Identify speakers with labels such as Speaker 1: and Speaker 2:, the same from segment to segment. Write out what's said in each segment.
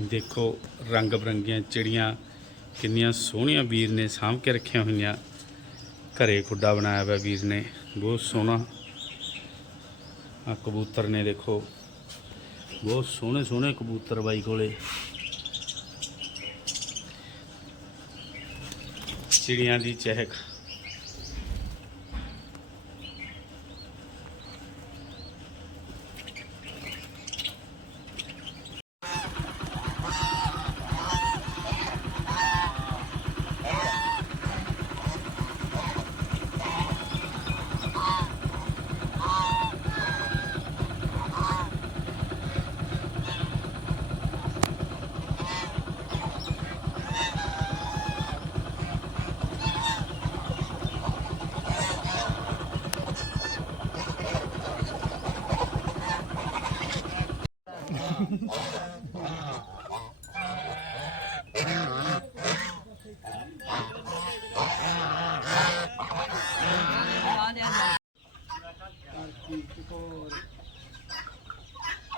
Speaker 1: ਦੇਖੋ, ਰੰਗ ਬਰੰਗੀਆਂ ਚਿੜੀਆਂ ਕਿੰਨੀਆਂ ਸੋਹਣੀਆਂ ਵੀਰ ਨੇ ਸਾਂਭ ਕੇ ਰੱਖੀਆਂ ਹੋਈਆਂ। ਘਰੇ ਖੁੱਡਾ ਬਣਾਇਆ ਹੋਇਆ ਵੀਰ ਨੇ, ਬਹੁਤ ਸੋਹਣਾ। ਆ ਕਬੂਤਰ ਨੇ ਦੇਖੋ, ਬਹੁਤ ਸੋਹਣੇ ਸੋਹਣੇ ਕਬੂਤਰ ਬਾਈ ਕੋਲੇ। ਚਿੜੀਆਂ ਦੀ ਚਹਿਕ।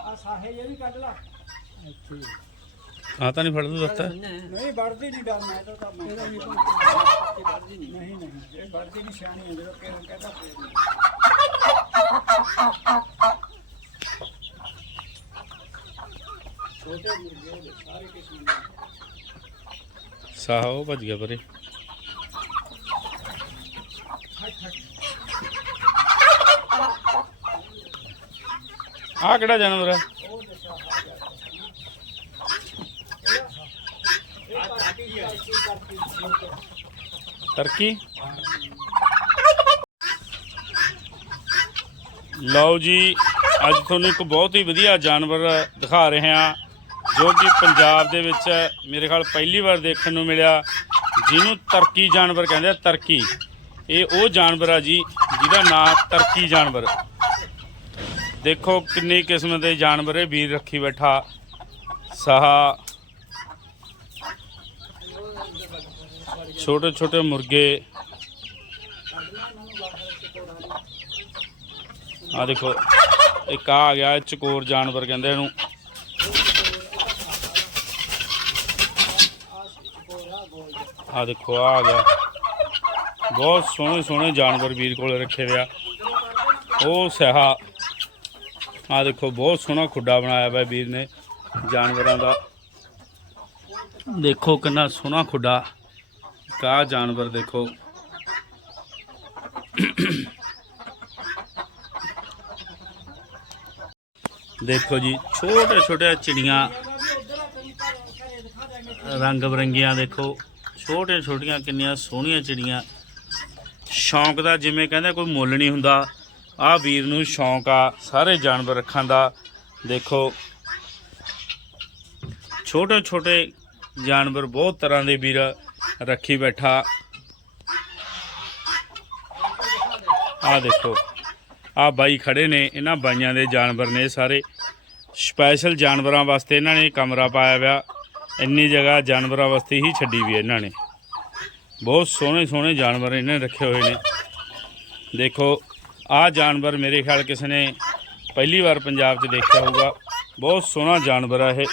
Speaker 2: ਆ ਸਾਹੇ ਇਹ ਵੀ ਕੱਢ ਲਾ।
Speaker 1: ਆ ਤਾਂ ਨਹੀਂ ਫੜ ਦੂ ਦੱਤਾ?
Speaker 2: ਨਹੀਂ ਵੜਦੀ ਨਹੀਂ ਗੱਲ ਮੈਂ ਤਾਂ ਨਹੀਂ ਵੜਦੀ ਨਹੀਂ ਨਹੀਂ ਨਹੀਂ ਇਹ ਵੜਦੀ ਨਹੀਂ ਸਿਆਣੀ ਹੈ ਜਦੋਂ ਕਿਹਨੂੰ ਫੇਰ ਛੋਟੇ ਮੁਰਗੇ ਸਾਰੇ ਕਿਸਮ ਦੇ
Speaker 1: ਸਾਹ ਉਹ ਭੱਜ ਗਿਆ ਪਰੇ। ਆ ਕਿਹੜਾ ਜਾਨਵਰ ਹੈ? ਟਰਕੀ? ਲਓ ਜੀ, ਅੱਜ ਤੁਹਾਨੂੰ ਇੱਕ ਬਹੁਤ ਹੀ ਵਧੀਆ ਜਾਨਵਰ ਦਿਖਾ ਰਹੇ ਹਾਂ, ਜੋ ਕਿ ਪੰਜਾਬ ਦੇ ਵਿੱਚ ਮੇਰੇ ਖਿਆਲ ਪਹਿਲੀ ਵਾਰ ਦੇਖਣ ਨੂੰ ਮਿਲਿਆ, ਜਿਹਨੂੰ ਤਰਕੀ ਜਾਨਵਰ ਕਹਿੰਦੇ ਆ ਤਰਕੀ ਇਹ ਉਹ ਜਾਨਵਰ ਆ ਜੀ, ਜਿਹਦਾ ਨਾਮ ਤਰਕੀ ਜਾਨਵਰ। ਦੇਖੋ ਕਿੰਨੀ ਕਿਸਮ ਦੇ ਜਾਨਵਰ ਇਹ ਵੀਰ ਰੱਖੀ ਬੈਠਾ। ਸਹਾ। ਛੋਟੇ ਛੋਟੇ ਮੁਰਗੇ। ਆ ਦੇਖੋ, ਇੱਕ ਆ ਗਿਆ ਚਕੋਰ ਜਾਨਵਰ ਕਹਿੰਦੇ ਇਹਨੂੰ। ਆ ਦੇਖੋ, ਆ ਗਿਆ। ਬਹੁਤ ਸੋਹਣੇ ਸੋਹਣੇ ਜਾਨਵਰ ਵੀਰ ਕੋਲ ਰੱਖੇ ਹੋਏ ਆ। ਉਹ ਸਹਾ। ਆ ਦੇਖੋ, ਬਹੁਤ ਸੋਹਣਾ ਖੁੱਡਾ ਬਣਾਇਆ ਹੋਇਆ ਵੀਰ ਨੇ, ਜਾਨਵਰਾਂ ਦਾ। ਦੇਖੋ ਕਿੰਨਾ ਸੋਹਣਾ ਖੁੱਡਾ, ਕਾ ਜਾਨਵਰ ਦੇਖੋ। ਦੇਖੋ ਜੀ ਛੋਟੇ ਛੋਟੇ ਚਿੜੀਆਂ, ਰੰਗ ਬਰੰਗੀਆਂ ਦੇਖੋ ਛੋਟੀਆਂ ਛੋਟੀਆਂ ਕਿੰਨੀਆਂ ਸੋਹਣੀਆਂ ਚਿੜੀਆਂ। ਸ਼ੌਂਕ ਦਾ ਜਿਵੇਂ ਕਹਿੰਦੇ ਕੋਈ ਮੁੱਲ ਨਹੀਂ ਹੁੰਦਾ। ਆਹ ਵੀਰ ਨੂੰ ਸ਼ੌਂਕ ਆ ਸਾਰੇ ਜਾਨਵਰ ਰੱਖਣ ਦਾ। ਦੇਖੋ ਛੋਟੇ ਛੋਟੇ ਜਾਨਵਰ ਬਹੁਤ ਤਰ੍ਹਾਂ ਦੇ ਵੀਰ ਰੱਖੀ ਬੈਠਾ। ਆਹ ਦੇਖੋ ਆਹ ਬਾਈ ਖੜੇ ਨੇ, ਇਹਨਾਂ ਬਾਈਆਂ ਦੇ ਜਾਨਵਰ ਨੇ ਸਾਰੇ। ਸਪੈਸ਼ਲ ਜਾਨਵਰਾਂ ਵਾਸਤੇ ਇਹਨਾਂ ਨੇ ਕਮਰਾ ਪਾਇਆ ਹੋਇਆ। ਇੰਨੀ ਜਗ੍ਹਾ ਜਾਨਵਰਾਂ ਵਾਸਤੇ ਹੀ ਛੱਡੀ ਵੀ ਇਹਨਾਂ ਨੇ। ਬਹੁਤ ਸੋਹਣੇ ਸੋਹਣੇ ਜਾਨਵਰ ਇਹਨਾਂ ਨੇ ਰੱਖੇ ਹੋਏ ਨੇ। ਦੇਖੋ ਆਹ ਜਾਨਵਰ ਮੇਰੇ ਖਿਆਲ ਕਿਸੇ ਨੇ ਪਹਿਲੀ ਵਾਰ ਪੰਜਾਬ 'ਚ ਦੇਖਿਆ ਹੋਊਗਾ। ਬਹੁਤ ਸੋਹਣਾ ਜਾਨਵਰ ਆ ਇਹ।